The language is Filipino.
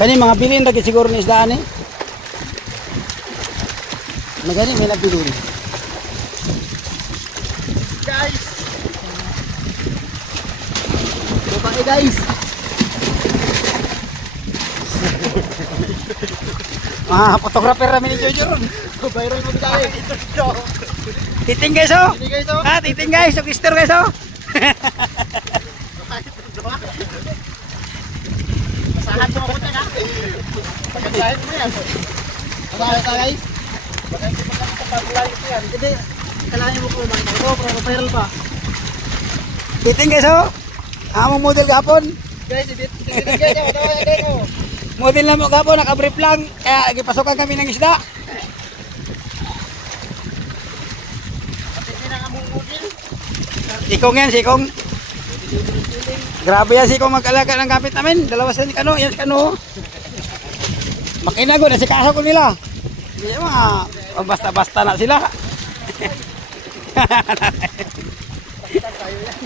Kani mga bilin lagi siguro ni isdaan eh. Magani may nagbilin. Guys. Babae guys. Photographer namin ni Jojo ron. Viral mo tayo. Titing guys oh. Hindi guys oh. Titing guys, Easter guys oh. Masahan mo ako na. Pagkasahin mo yan. Masahan ka guys. Baka hindi mo lang kapagulay ito yan. Hindi. Kalahin mo ko man. Ito, pero viral pa. Titing guys oh. Among model gapon. Guys, edit guys. Matawa yan guys oh. Model na mo gapon, nakabrief lang. Kaya gipasokan kami ng isda. Hindi na among model. Sikong yan, sikong. Grabe yan sikong mag-alaga ng kapit namin. Dalawa sa kano, yan sa kano. Makinago, nasikaso ko nila. Hindi mga basta-basta na sila. Tayo yan.